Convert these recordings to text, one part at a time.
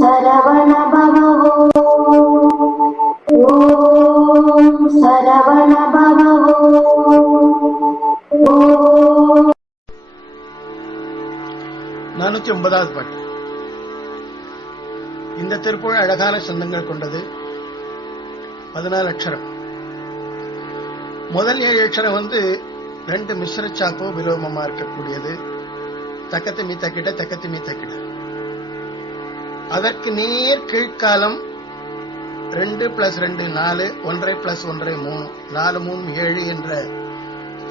சரவண பவோ ஓம் சரவண பவோ நானூத்தி ஒன்பதாவது பாட்டு. இந்த திருப்புகழ் அழகான சந்தங்கள் கொண்டது. பதினாலு அக்ஷரம். முதல் ஏழு அக்ஷரம் வந்து ரெண்டு மிஸ்ர சாப்பு விலோமமா இருக்கக்கூடியது. தக்கத்து மீ தக்கிட தக்கத்து மீ தக்கிட அதற்கு நேர் கீழ்காலம் ரெண்டு பிளஸ் ரெண்டு நாலு ஒன்றை பிளஸ் ஒன்றை மூணு. நாலு மூணு ஏழு என்ற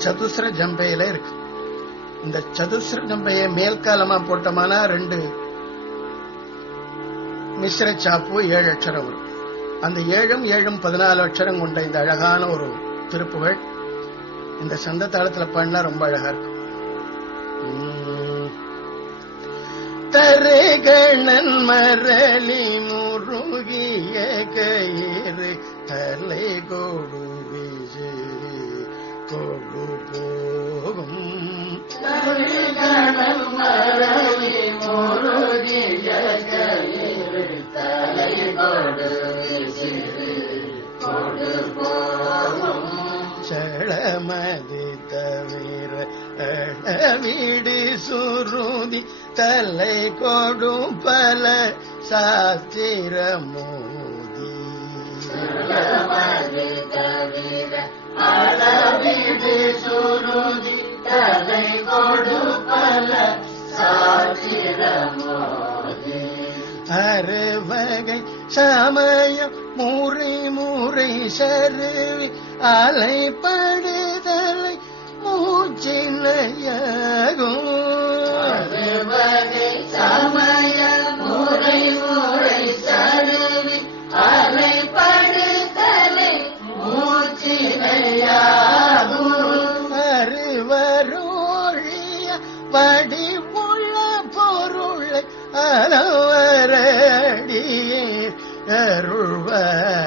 சதுஸ்ர ஜம்பையில இருக்கு. இந்த சதுஸ்ர ஜம்பையை மேல்காலமா போட்டோம்னா ரெண்டு மிஸ்ர சாப்பு ஏழு அக்ஷரம் வரும். அந்த ஏழும் ஏழும் பதினாலு அக்ஷரம் கொண்ட இந்த அழகான ஒரு திருப்புகழ் இந்த சந்த தாளத்துல பாடினா ரொம்ப அழகா இருக்கும் உம். தருகணன் மரளி முருகிய கயிறு தலை கொடு விசிறி கொடு போகும் செளமதி தவிர வீடு சுருதி தலை கொடும் பல சாஸ்திர மோதி அறுவகை சமயம் முறை முறை சருவி அலைப்படுதலை அருள்வாயே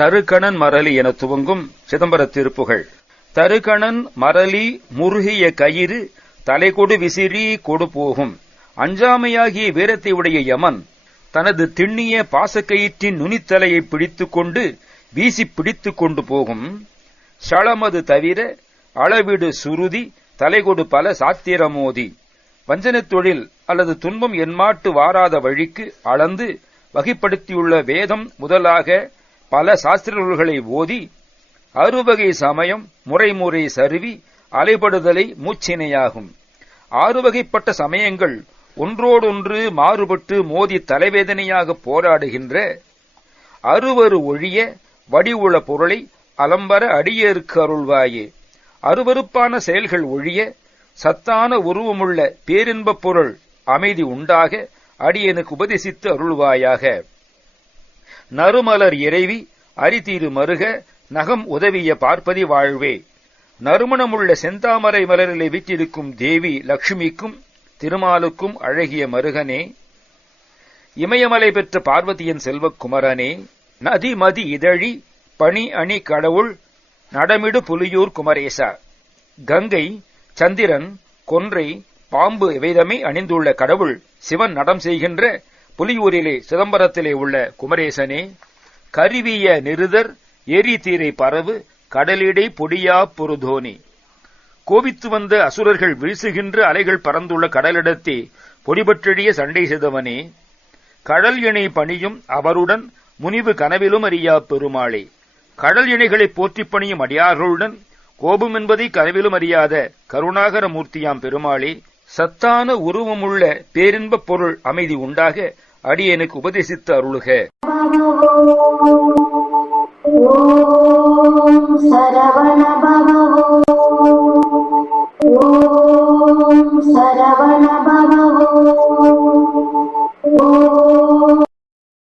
தருகணன் மரலி என துவங்கும் சிதம்பர திருப்புகள். தருகணன் மரலி முருகிய கயிறு தலைகொடு விசிறி கொடு போகும். அஞ்சாமையாகிய வீரத்தை உடைய யமன் தனது திண்ணிய பாசக்கயிற்றின் நுனித்தலையை பிடித்துக் கொண்டு வீசி பிடித்துக் கொண்டு போகும். சளமது தவிர அளவிடு சுருதி தலைகொடு பல சாத்திரமோதி வஞ்சனத் தொழில் அல்லது துன்பம் என்மாட்டு வாராத வழிக்கு அளந்து வகைப்படுத்தியுள்ள வேதம் முதலாக பல சாஸ்திர நூல்களை ஓதி அறுவகை சமயம் முறைமுறை சருவி அலைபடுதலை மூச்சினையாகும். ஆறு வகைப்பட்ட சமயங்கள் ஒன்றோடொன்று மாறுபட்டு மோதி தலைவேதனையாக போராடுகின்ற அறுவரு ஒழிய வடிவுள பொருளை அலம்பர அடியேற்கு அருள்வாயே. அருவருப்பான செயல்கள் ஒழிய சத்தான உருவமுள்ள பேரின்பப் பொருள் அமைதி உண்டாக அடியனுக்கு உபதேசித்து அருள்வாயாக. நறுமலர் இறைவி அரிதீரு மருக நகம் உதவிய பார்ப்பதி வாழ்வே. நறுமணமுள்ள செந்தாமரை மலரிலே விற்றிருக்கும் தேவி லட்சுமிக்கும் திருமாலுக்கும் அழகிய மருகனே. இமயமலை பெற்ற பார்வதியின் செல்வக்குமரனே நதிமதி இதழி பணி அணி கடவுள் நடமிடு புலியூர் குமரேசா. கங்கை சந்திரன் கொன்றை பாம்பு இவைதமே அணிந்துள்ள கடவுள் சிவன் நடம் செய்கின்ற புலியூரிலே சிதம்பரத்திலே உள்ள குமரேசனே கருவிய நிருதர் எரி தீரை பரவு கடலிடை பொடியா பொருதோனி கோபித்து வந்த அசுரர்கள் வீசுகின்ற அலைகள் பறந்துள்ள கடலிடத்தை பொடிபற்றெழிய சண்டை செய்தவனே கடல் இணை பணியும் அவருடன் முனிவு கனவிலும் அறியா பெருமாளே. கடல் இணைகளை போற்றிப் பணியும் அடியார்களுடன் கோபம் என்பதை கனவிலும் அறியாத கருணாகர மூர்த்தியாம் பெருமாளே சத்தான உருவமுள்ள பேரின்பப் பொருள் அமைதி உண்டாக அடியனுக்கு உபதேசித்து அருளுக.